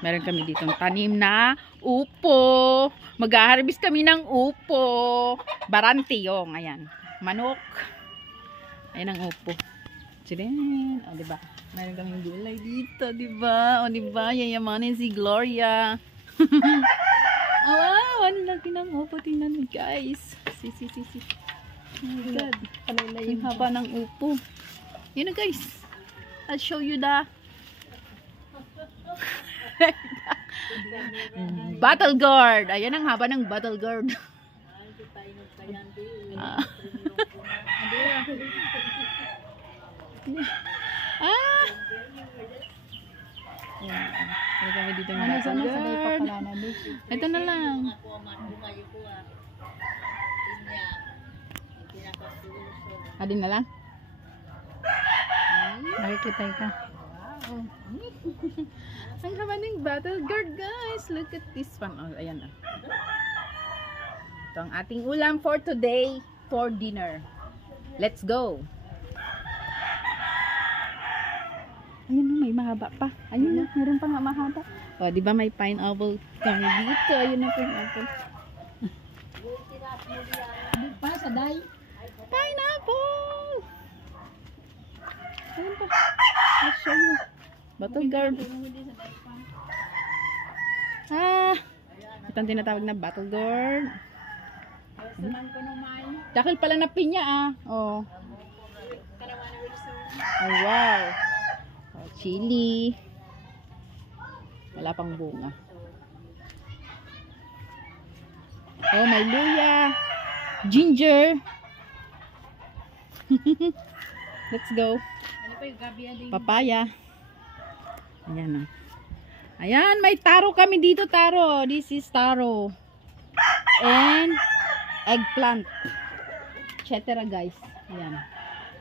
Meron kami ditong tanim na upo. Mag-harvest kami ng upo. Barantiyong. Ayan. Manok. Ayan ang upo. Chirin. O, diba? Meron kaming gulay dito, diba? O, diba? Yayamanin si Gloria. Oh, wow. Ano laki ng upo. Tingnan mo, guys. Si. Oh my God. Yung haba ng upo. Yun na, guys. I'll show you the battle gourd. Ayan ang haba ng battle gourd. Ano kami dito ng battle gourd. Ito na lang. Adin na lang. Nakikita ka. Wow. Ang haba ng battle gourd, guys. Look at this one. Oh, ayan na. Ito ang ating ulam for today, for dinner. Let's go. Ayun, may mahaba pa. Ayun na, meron pa nga mahaba. O, di ba may pineapple kami dito? Ayun na pineapple. Pa sa day. Pineapple! Ayun pa. I'll show you. Battle gourd. Itong tinatawag na battle gourd. Dakil pala na pinya Oh. Oh, wow. Oh, chili. Wala pang bunga. Oh, may luya. Ginger. Let's go. Papaya. Ayan. Ayan, may taro kami dito, taro. This is taro. And eggplant. Etc. guys. Ayan.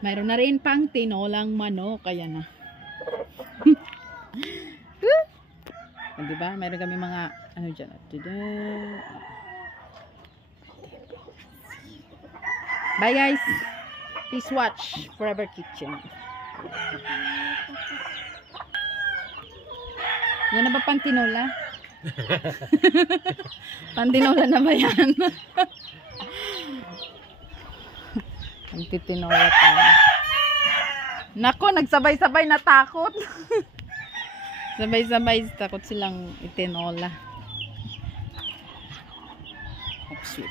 Mayroon na rin pang tinolang manok. Ayan na. Diba? Mayroon kami mga ano dyan. Bye guys. Please watch Forever Kitchen. Yan na ba pantinola? Pantinola na ba yan? Pantitinola tayo. Nako, nagsabay-sabay na takot. Sabay-sabay takot silang itinola. Oops, sweet.